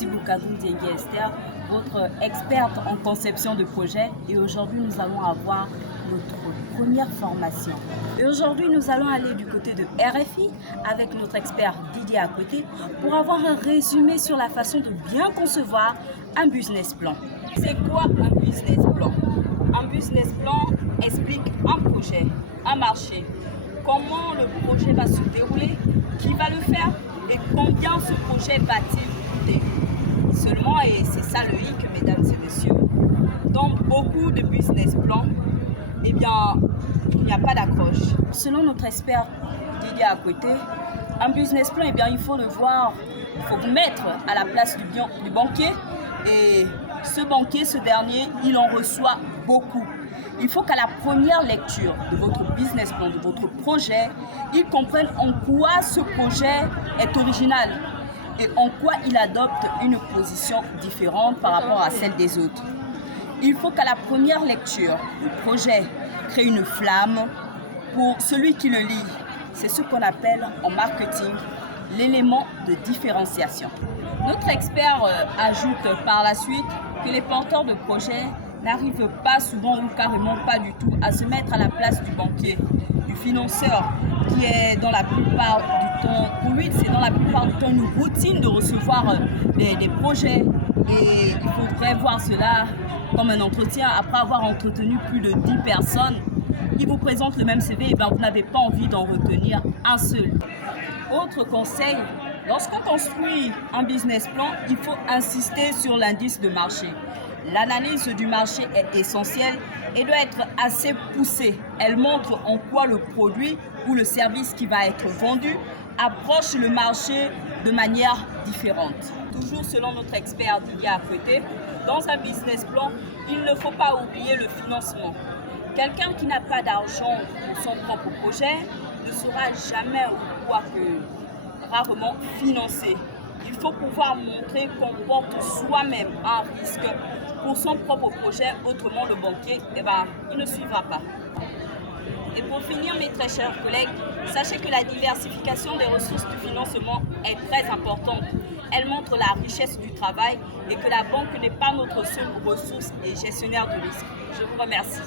ici Boukadoum Diengue Esther, votre experte en conception de projet, et aujourd'hui nous allons avoir notre première formation. Et aujourd'hui nous allons aller du côté de RFI avec notre expert Didier à côté pour avoir un résumé sur la façon de bien concevoir un business plan. C'est quoi un business plan? Un business plan explique un projet, un marché, comment le projet va se dérouler, qui va le faire et combien ce projet va-t-il coûter. Seulement, et c'est ça le hic, mesdames et messieurs, dans beaucoup de business plans, eh bien, il n'y a pas d'accroche. Selon notre expert Didier à côté, un business plan, eh bien, il faut le voir, il faut vous mettre à la place du banquier, et ce banquier, ce dernier, il en reçoit beaucoup. Il faut qu'à la première lecture de votre business plan, de votre projet, il comprenne en quoi ce projet est original et en quoi il adopte une position différente par rapport à celle des autres. Il faut qu'à la première lecture, le projet crée une flamme pour celui qui le lit. C'est ce qu'on appelle en marketing l'élément de différenciation. Notre expert ajoute par la suite que les porteurs de projets n'arrivent pas souvent ou carrément pas du tout à se mettre à la place du banquier, du financeur, qui est dans la plupart du temps, pour lui c'est dans la plupart du temps une routine de recevoir des projets, et il faudrait voir cela comme un entretien. Après avoir entretenu plus de 10 personnes, qui vous présentent le même CV, et bien vous n'avez pas envie d'en retenir un seul. Autre conseil, lorsqu'on construit un business plan, il faut insister sur l'indice de marché. L'analyse du marché est essentielle et doit être assez poussée. Elle montre en quoi le produit ou le service qui va être vendu approche le marché de manière différente. Toujours selon notre expert Didier à côté, dans un business plan, il ne faut pas oublier le financement. Quelqu'un qui n'a pas d'argent pour son propre projet ne sera jamais, ou quoique rarement, financé. Il faut pouvoir montrer qu'on porte soi-même un risque pour son propre projet, autrement le banquier, il ne suivra pas. Et pour finir, mes très chers collègues, sachez que la diversification des ressources du financement est très importante. Elle montre la richesse du travail et que la banque n'est pas notre seule ressource et gestionnaire de risque. Je vous remercie.